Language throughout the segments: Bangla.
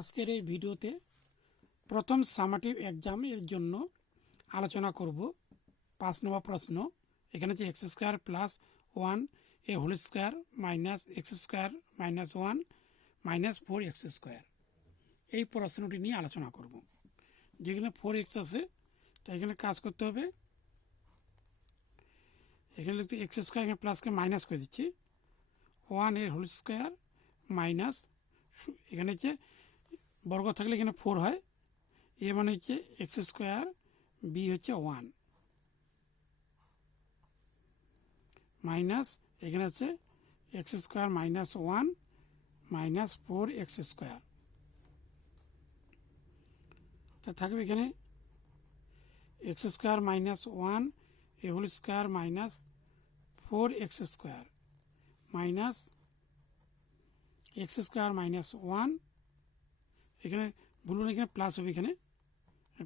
আজকের এই ভিডিওতে প্রথম সামেটিভ এক্সাম এর জন্য আলোচনা করব 5 নম্বর প্রশ্ন। এখানে হচ্ছে এক্স স্কোয়ার প্লাস 1 এ whole square minus X square minus 1 minus 4x square. এই প্রশ্নটি নিয়ে আলোচনা করব। যেখানে 4x আছে তাই এখানে কাজ করতে হবে। এখানে লিখতে এক্স স্কোয়ার এখানে প্লাসকে মাইনাস করে দিচ্ছি, 1 এর হোল স্কোয়ার মাইনাস, এখানে হচ্ছে বর্গ থাকলে এখানে 4 হয়, এ মানে হচ্ছে এক্স স্কোয়ার, বি হচ্ছে 1 মাইনাস এখানে হচ্ছে X square minus 1 minus 4x square. তা থাকবে এখানে এক্স স্কোয়ার মাইনাস 1 এ whole square minus 4x square minus X square minus 1, এখানে বলুন এখানে প্লাস হবে, এখানে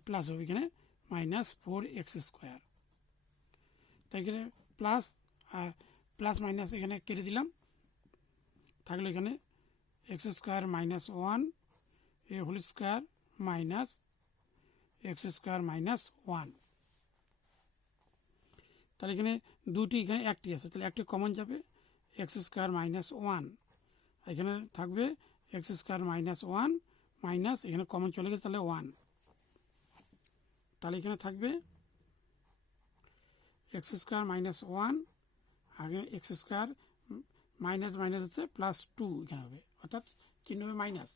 প্লাস হবে, এখানে মাইনাস 4x স্কোয়ার। তাই এখানে প্লাস আর প্লাস মাইনাস এখানে কেটে দিলাম, থাকলে এখানে এক্স স্কোয়ার মাইনাস 1 এ whole square minus X square minus 1। তাহলে এখানে দুটি, এখানে একটি আছে, তাহলে একটি কমন যাবে, এক্স স্কোয়ার মাইনাস 1, এখানে থাকবে এক্স স্কোয়ার মাইনাস 1 মাইনাস এখানে কমন চলে গেছে, তাহলে 1, তাহলে এখানে থাকবে এক্স স্কোয়ার মাইনাস 1 আগে এক্স স্কোয়ার মাইনাস মাইনাস হচ্ছে প্লাস 2, এখানে হবে, অর্থাৎ চিহ্ন হবে মাইনাস।